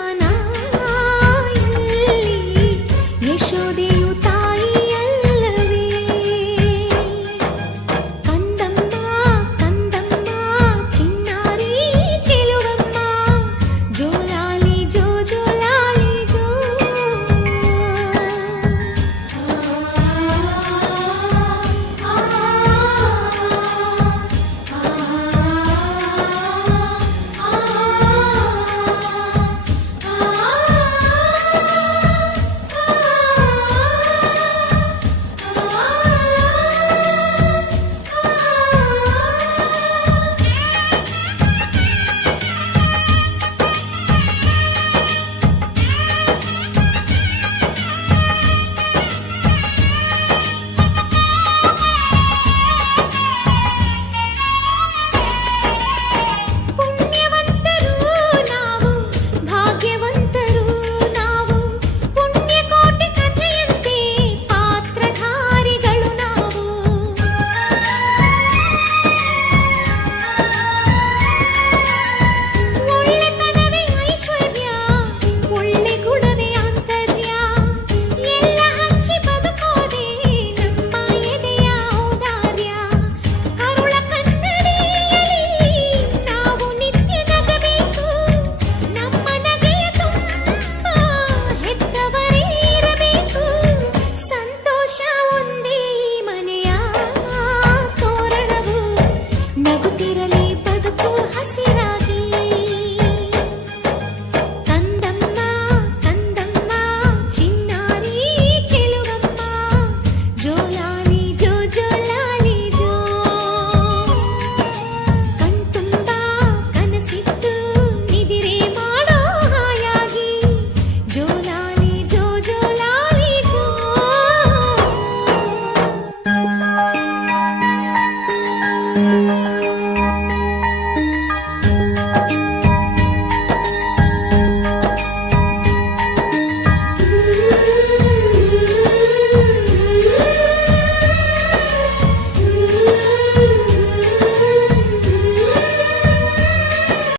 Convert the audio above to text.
i Nana.